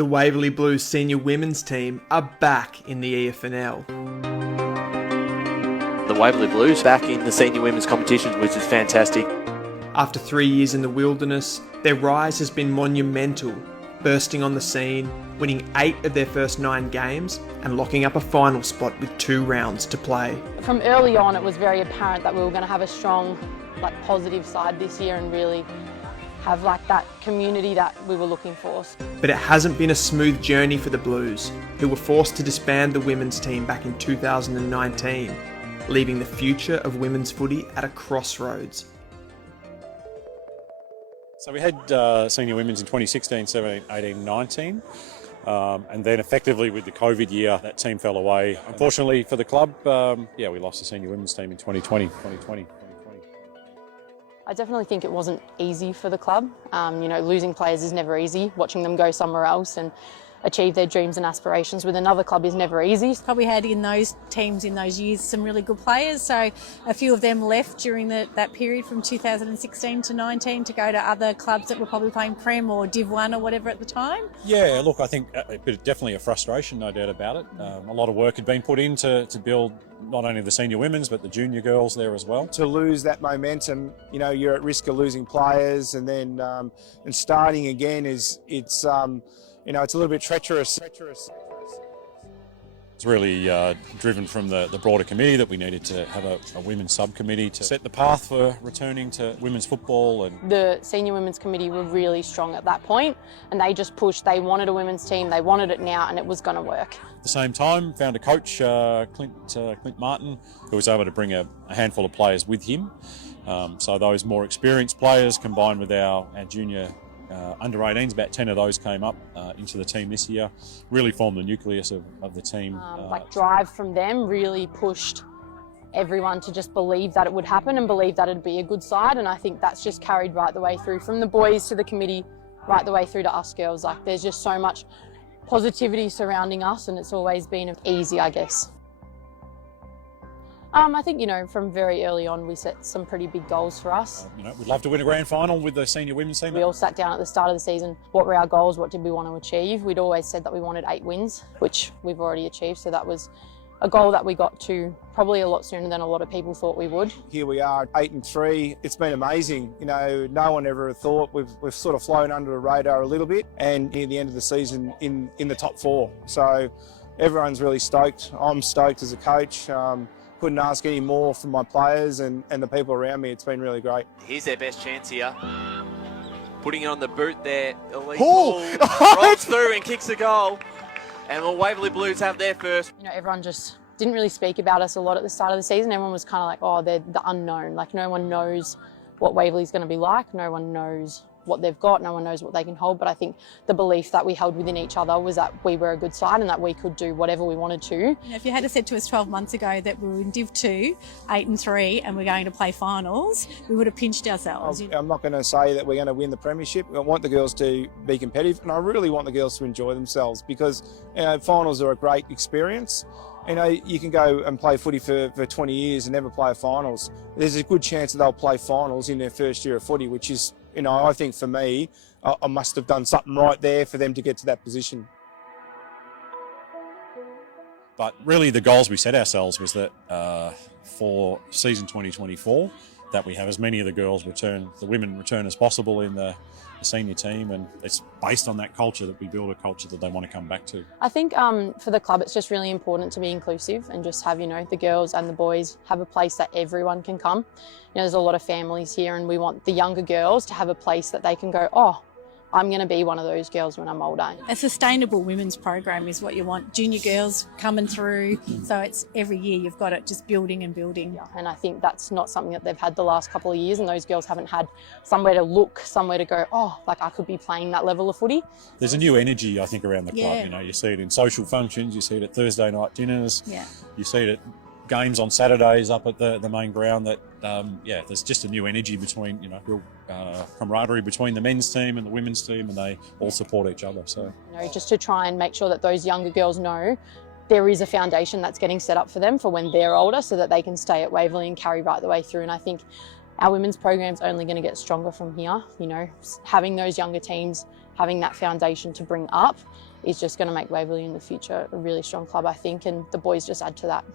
The Waverley Blues senior women's team are back in the EFNL. The Waverley Blues back in the senior women's competition, which is fantastic. After 3 years in the wilderness, their rise has been monumental, bursting on the scene, winning 8 of their first 9 games and locking up a final spot with 2 rounds to play. From early on, it was very apparent that we were going to have a strong, positive side this year and really have that community that we were looking for. But it hasn't been a smooth journey for the Blues, who were forced to disband the women's team back in 2019, leaving the future of women's footy at a crossroads. So we had senior women's in 2016, 17, 18, 19. And then effectively with the COVID year, that team fell away. Unfortunately for the club, we lost the senior women's team in 2020. I definitely think it wasn't easy for the club. Losing players is never easy. Watching them go somewhere else and achieve their dreams and aspirations with another club is never easy. Probably had in those teams in those years some really good players, so a few of them left during that period from 2016 to 19 to go to other clubs that were probably playing Prem or Div 1 or whatever at the time. Yeah, look, I think definitely a frustration, no doubt about it. A lot of work had been put in to build not only the senior women's but the junior girls there as well. To lose that momentum, you're at risk of losing players, and then and starting again it's a little bit treacherous. It's really driven from the broader committee that we needed to have a women's subcommittee to set the path for returning to women's football. And the senior women's committee were really strong at that point, and they just pushed. They wanted a women's team, they wanted it now, and it was going to work. At the same time, found a coach, Clint Martin, who was able to bring a handful of players with him. So those more experienced players combined with our junior under 18s, about 10 of those came up into the team this year, really formed the nucleus of the team. Drive from them really pushed everyone to just believe that it would happen and believe that it'd be a good side, and I think that's just carried right the way through, from the boys to the committee, right the way through to us girls. There's just so much positivity surrounding us, and it's always been easy, I guess. I think, from very early on, we set some pretty big goals for us. We'd love to win a grand final with the senior women's team. We all sat down at the start of the season. What were our goals? What did we want to achieve? We'd always said that we wanted 8 wins, which we've already achieved. So that was a goal that we got to probably a lot sooner than a lot of people thought we would. Here we are, 8-3. It's been amazing. No one ever thought. We've sort of flown under the radar a little bit, and near the end of the season in the top 4. So everyone's really stoked. I'm stoked as a coach. Couldn't ask any more from my players and the people around me. It's been really great. Here's their best chance here. Putting it on the boot there. Elite Ball rolls through and kicks a goal. And the Waverley Blues have their first. Everyone just didn't really speak about us a lot at the start of the season. Everyone was kind of like, they're the unknown. No one knows what Waverley's going to be like. No one knows what they've got. No one knows what they can hold. But I think the belief that we held within each other was that we were a good side and that we could do whatever we wanted to. If you had said to us 12 months ago that we were in Div 2, 8-3, and we're going to play finals, we would have pinched ourselves. I'm not going to say that we're going to win the premiership. I want the girls to be competitive, and I really want the girls to enjoy themselves, because finals are a great experience. You can go and play footy for 20 years and never play a finals. There's a good chance that they'll play finals in their first year of footy, which is, I think for me, I must have done something right there for them to get to that position. But really the goals we set ourselves was that for season 2024, that we have as many of the women return as possible in the senior team, and it's based on that culture that we build a culture that they want to come back to. I think for the club it's just really important to be inclusive and just have the girls and the boys have a place that everyone can come. There's a lot of families here, and we want the younger girls to have a place that they can go, I'm going to be one of those girls when I'm older. A sustainable women's program is what you want. Junior girls coming through, so it's every year you've got it just building and building. Yeah, and I think that's not something that they've had the last couple of years, and those girls haven't had somewhere to look, somewhere to go, I could be playing that level of footy. There's a new energy, I think, around the club. You see it in social functions, you see it at Thursday night dinners, you see it at games on Saturdays up at the main ground, that there's just a new energy between, real camaraderie between the men's team and the women's team, and they all support each other. So just to try and make sure that those younger girls know there is a foundation that's getting set up for them for when they're older, so that they can stay at Waverley and carry right the way through. And I think our women's program's only going to get stronger from here. Having those younger teams having that foundation to bring up is just going to make Waverley in the future a really strong club, I think, and the boys just add to that.